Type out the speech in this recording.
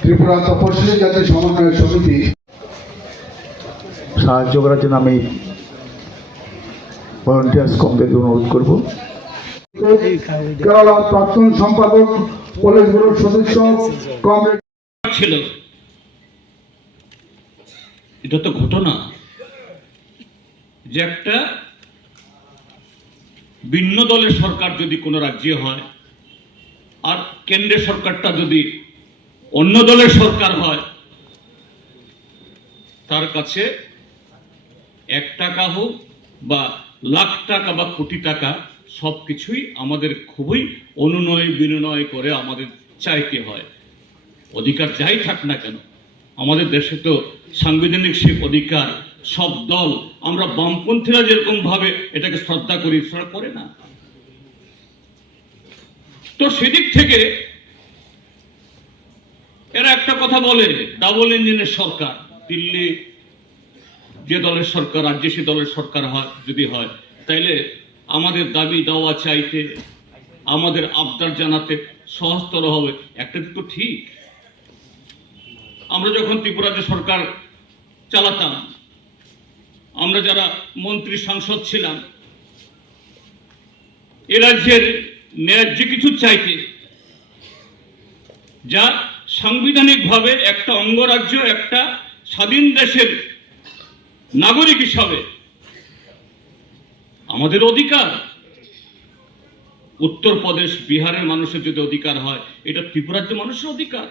ত্রিপুরা তপশিলি জাতি সমন্বয় সমিতি সাহায্য করার জন্য আমি ভলান্টিয়ার্স কমদেরকে অনুরোধ করব। কেরালার প্রাক্তন সম্পাদক কলেজ বোর্ডের সদস্য কমরেড ছিল। এটা তো ঘটনা যে একটা ভিন্ন দলের সরকার যদি কোনো রাজ্যে হয় আর কেন্দ্রের সরকারটা যদি অন্য দলের সরকার হয়, তার কাছে 1 টাকা হোক বা লাখ টাকা বা কোটি টাকা সবকিছুই আমাদের খুবই অনুনয় বিনয় করে আমাদের চাইতে হয়। অধিকার যাই থাক না কেন, আমাদের দেশে তো সাংবিধানিক সে অধিকার সব দল, আমরা বামপন্থীরা যেরকম ভাবে এটাকে শ্রদ্ধা করি, সেটা করে না। তো সেদিক থেকে এরা একটা কথা বলে, ডাবল ইঞ্জিনের সরকার। দিল্লি যে দলের সরকার, রাজ্যে সে দলের সরকার হয় যদি হয়, তাইলে আমাদের দাবি দাওয়া চাইতে, আমাদের আবদার জানাতে সহজতর হবে। একটা দিক তো ঠিক, আমরা যখন ত্রিপুরা যে সরকার চালাতাম, আমরা যারা মন্ত্রী সাংসদ ছিলাম, এ রাজ্যের ন্যায্য কিছু চাইতে, যা সাংবিধানিকভাবে একটা অঙ্গরাজ্য, একটা স্বাধীন দেশের নাগরিক হিসাবে আমাদের অধিকার। উত্তরপ্রদেশ, বিহারের মানুষের যদি অধিকার হয়, এটা ত্রিপুরার যে মানুষের অধিকার।